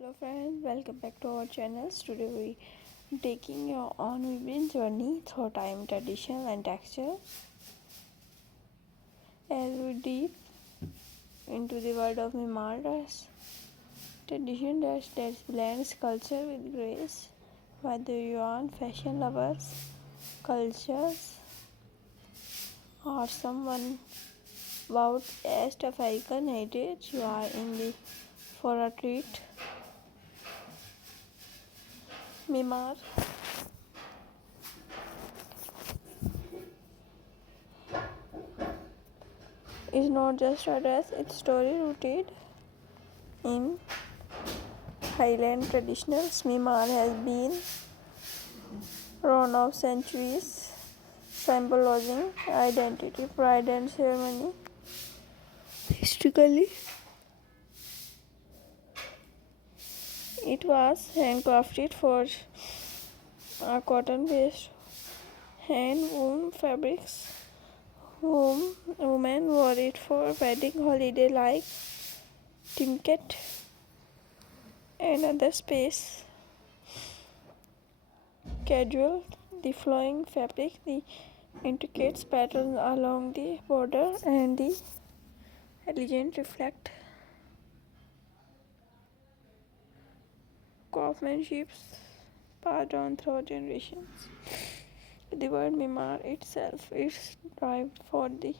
Hello friends, welcome back to our channel. Today we taking you on vibrant journey through time, tradition and texture as we deep into the world of Myanmar dress. Tradition that blends culture with grace. Whether you are fashion lovers, cultures, or someone about East African heritage, you are in the for a treat. Myanmar is not just a dress, it's story rooted in Highland traditionals. Myanmar has been run of centuries, symbolizing identity, pride, and ceremony. Historically, it was handcrafted for cotton-based hand-woven fabrics. Women wore it for wedding holiday like Timket and other space. Casual, the flowing fabric, the intricate patterns along the border, and the elegant reflect craftsmanship passed on through generations. The word Mimar itself is derived from the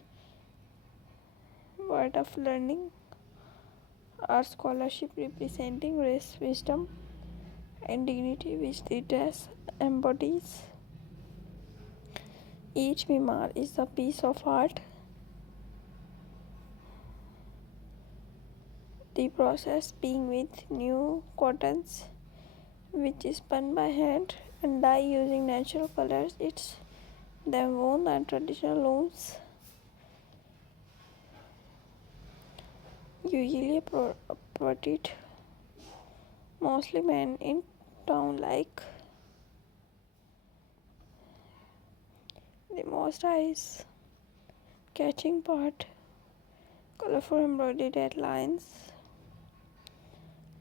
word of learning or scholarship representing race, wisdom, and dignity which the dress embodies. Each Mimar is a piece of art. The process being with new cottons, which is spun by hand and dye using natural colors. It's then woven on traditional looms, usually portrayed mostly men in town like the most eyes catching part, colorful embroidered lines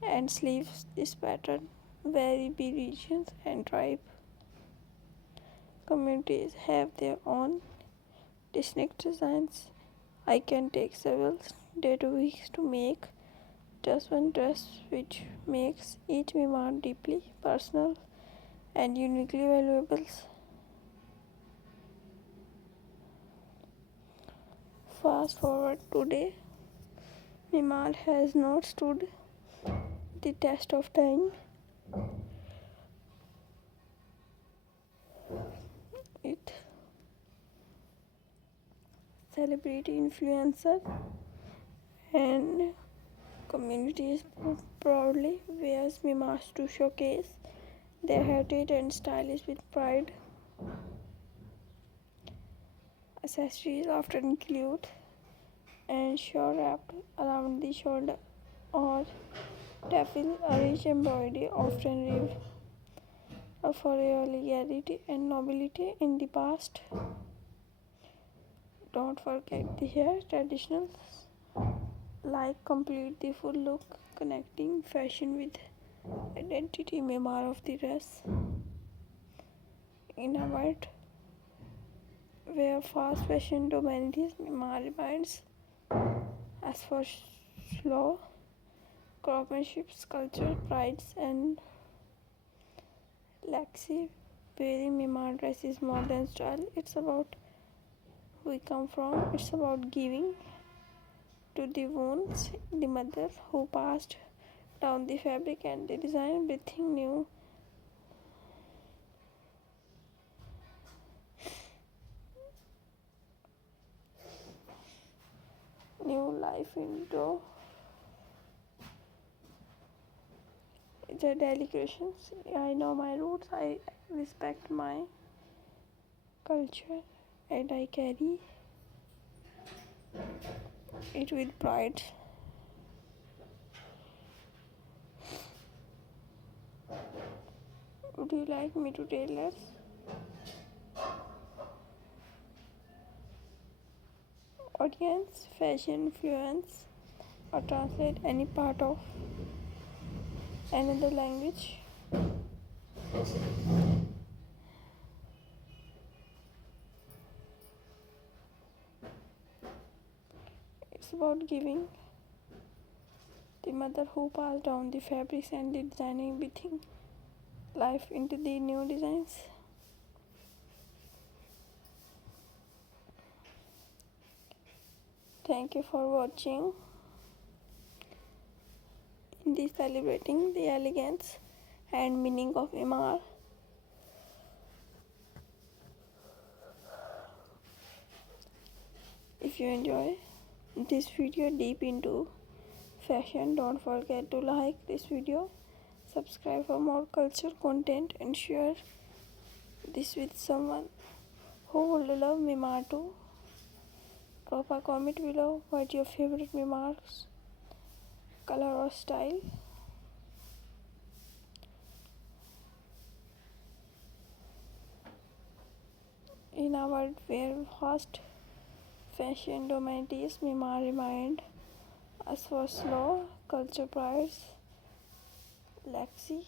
and sleeves. This pattern vary by regions and tribe. Communities have their own distinct designs. I can take several days to weeks to make just one dress, which makes each Mimar deeply personal and uniquely valuable. Fast forward today, Mimar has not stood the test of time. It celebrity influencer and communities proudly wears Mimars to showcase their heritage and stylish with pride. Accessories often include and shawl wrapped around the shoulder or taffel, a rich embroidery often for royalty and nobility in the past. Don't forget the hair traditionals like complete the full look, connecting fashion with identity. Memoir of the dress in a world where fast fashion dominates, Myanmar reminds us for slow craftsmanship, culture, prides, and legacy. Wearing Myanmar dress is more than style. It's about who we come from. It's about giving to the wounds, the mother who passed down the fabric and the design, breathing new life into the delications. I know my roots. I respect my culture, and I carry it with pride. Would you like me to tell us? Audience, fashion influence, or translate any part of another language. It's about giving the mother who passed down the fabrics and the designing, breathing life into the new designs. Thank you for watching. In this celebrating the elegance and meaning of Imar. If you enjoy this video deep into fashion, don't forget to like this video, subscribe for more culture content, and share this with someone who would love Mimar too. Drop a comment below what your favorite Mimar's color or style. In a world where fast fashion dominates, Mimar remind us for slow culture prides, legacy,